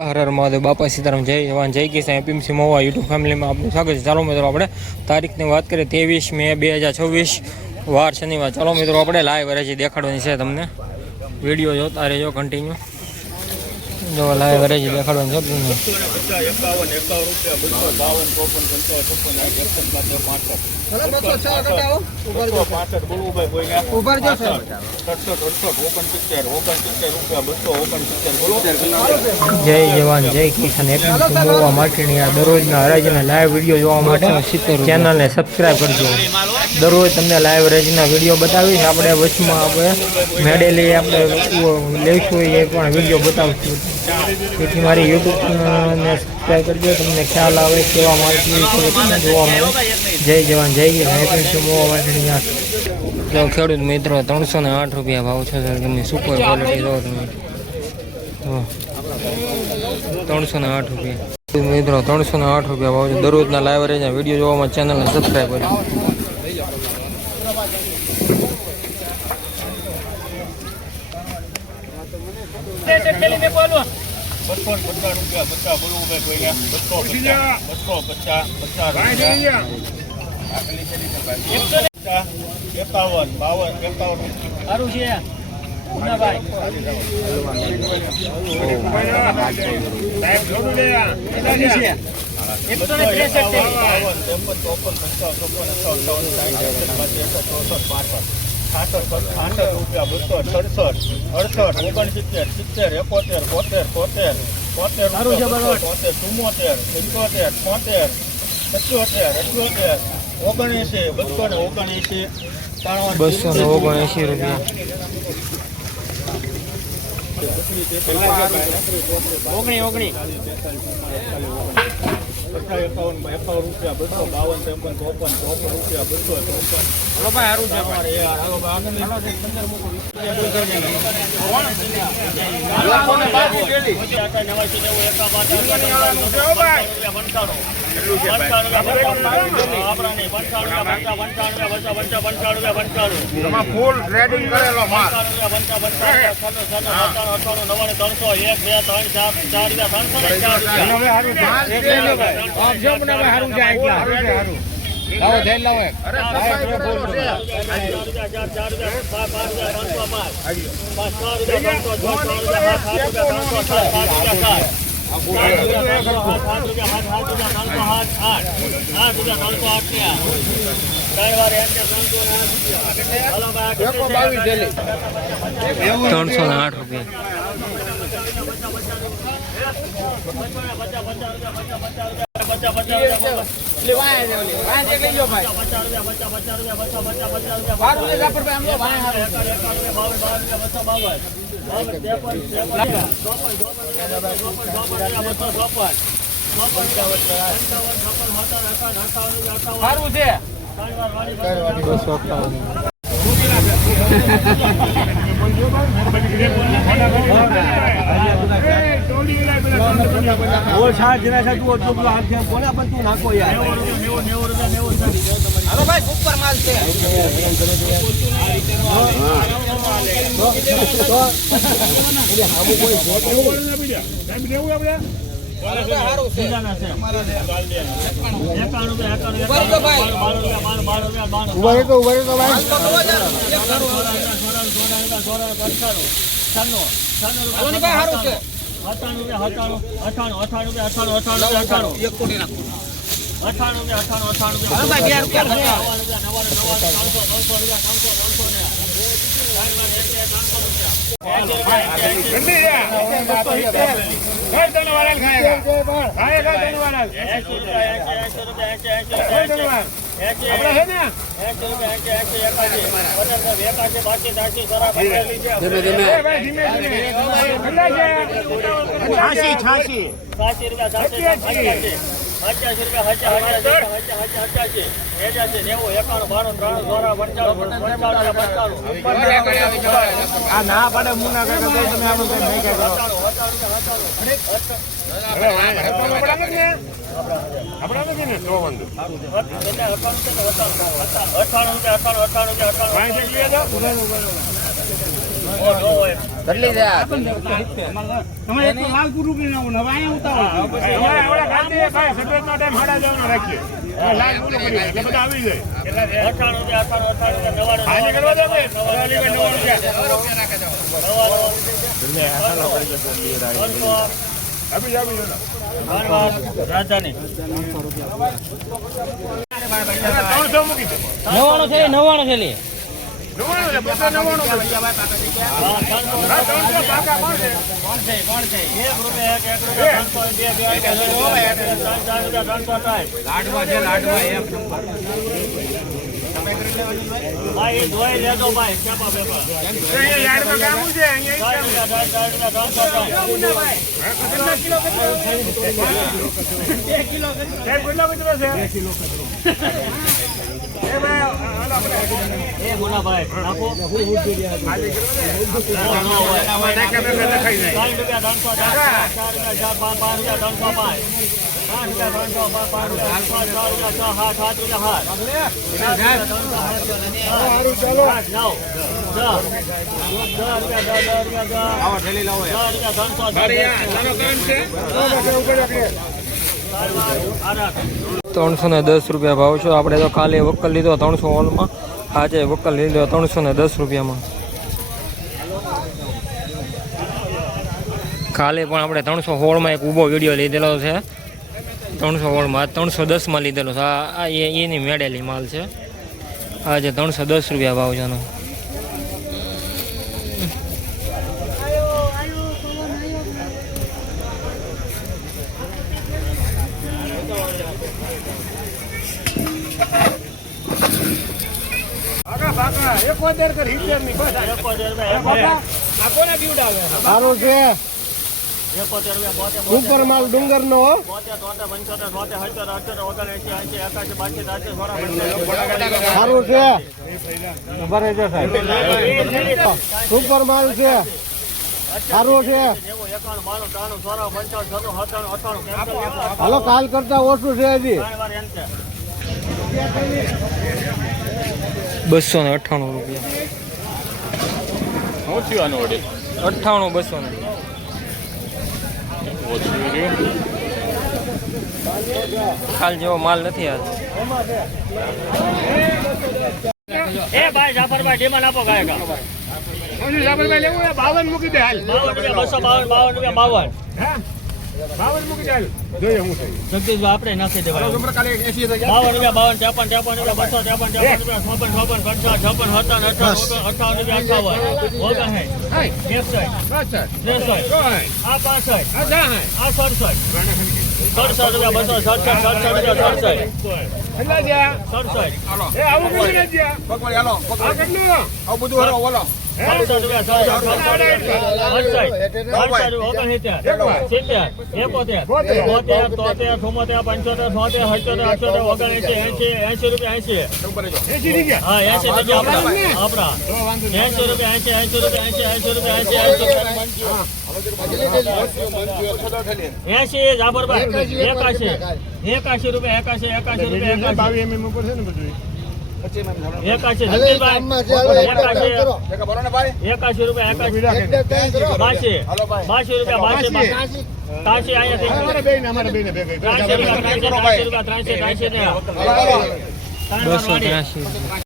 હર હર મહાદેવ બાપા સીતારામ જય જવાન જય કિસાન એપીએમસી મહુવા યુટ્યુબ ફેમિલીમાં આપનું સ્વાગત છે। ચાલો મિત્રો આપણે તારીખની વાત કરીએ 23 મે 2024 વાર શનિવાર। ચાલો મિત્રો આપણે લાઈવ હરાજી દેખાડવાની છે તમને, વિડીયો જોતા રહેજો કન્ટિન્યુ। જો લાઈવ હરાજી દેખાડવાની છે તમને। જય જવાન જય કિસાન એપીએમસી મહુવા માર્કેટની આ દરરોજના હરાજીના લાઈવ વિડીયો જોવા માટે ચેનલને સબસ્ક્રાઈબ કરજો। દરરોજ તમને લાઈવ હરાજીના વિડીયો બતાવીશ। આપણે વચમાં આપણે મેડેલી આપણે લઈશું એ પણ વિડીયો બતાવશું, તેથી મારી યુટ્યુબ ચેનલને સબસ્ક્રાઈબ કરજો, તમને ખ્યાલ આવે કેવા માર્કેટ જોવા મળે। જય જવાન જય કિસાન એપીએમસી મહુવા માર્કેટની આ જો ખેડૂત મિત્રો 308 રૂપિયા ભાવ છે સર। તમે સુપર ક્વોલિટી જો તમે 308 રૂપિયા મિત્રો, 308 રૂપિયા ભાવ છે। દરરોજના લાઈવ રહેજા વિડીયો જોવામાં ચેનલને સબસ્ક્રાઈબ કરજો। ફૂલ રેડિંગ કરેલો માલ ના પડે મુના કેટલી છે આ? તમારે એક તો લાલ પૂરું કરી નાખો ને હવે અહીંયા ઉતાવળ છે. અમારે આવડા ગાંધી ભાઈ સફેદનો ટાઈમ હાડા જવાનો રાખીએ હવે લાલ પૂરું કર્યું એટલે બધા આવી જાય હાજી કરવા દો ભાઈ 99 આપી જાવ રાજધાની 300 મૂકી દો 99 છે 99 છે લે 99 છે 299 હા 300 પાકા કોણ છે લાડવા છે લાડવા એક નંબર. અહીંયા યાર્ડમાં કામ છે અહીંયા કેટલો કેટલો છે એ ભાઈ હાલો આવો ઠેલી લાવો ₹310 ભાવ છે. આપણે તો કાલે વક્કલ લીધો 300 હોલમાં, આજે વક્કલ લીધો ₹310. કાલે પણ આપણે 300 હોળમાં એક ઊભો વિડીયો લીધેલો છે, 300 હોળમાં 310માં લીધેલો છે. આ એની મેળેલી માલ છે. આજે ₹310 ભાવ છે એનો. સારું છે ઉપર માલ ડુંગર નો સારું છે ભરે છે સાહેબ સુપર માલ છે સારું છે હાલો કાલ કરતા ઓછું છે હજી ₹298. 98 200 કાલ જેવો માલ નથી આજ. ભાઈ જાફરભાઈ ડિમાન્ડ આપો ગાયકા લેવું 52 મૂકી દે હાલ 252 હા 52 મૂકી દે હાલ જોઈએ હું થઈ જગદીશભાઈ આપણે નાખી દેવાય કાલે 80 થઈ 52 કેટલા જ્યાં એ આવું કરી ને જ્યાં પકવાડી હાલો આ કેટલું આવું બધું હાલો બોલો અમારે બેન 283.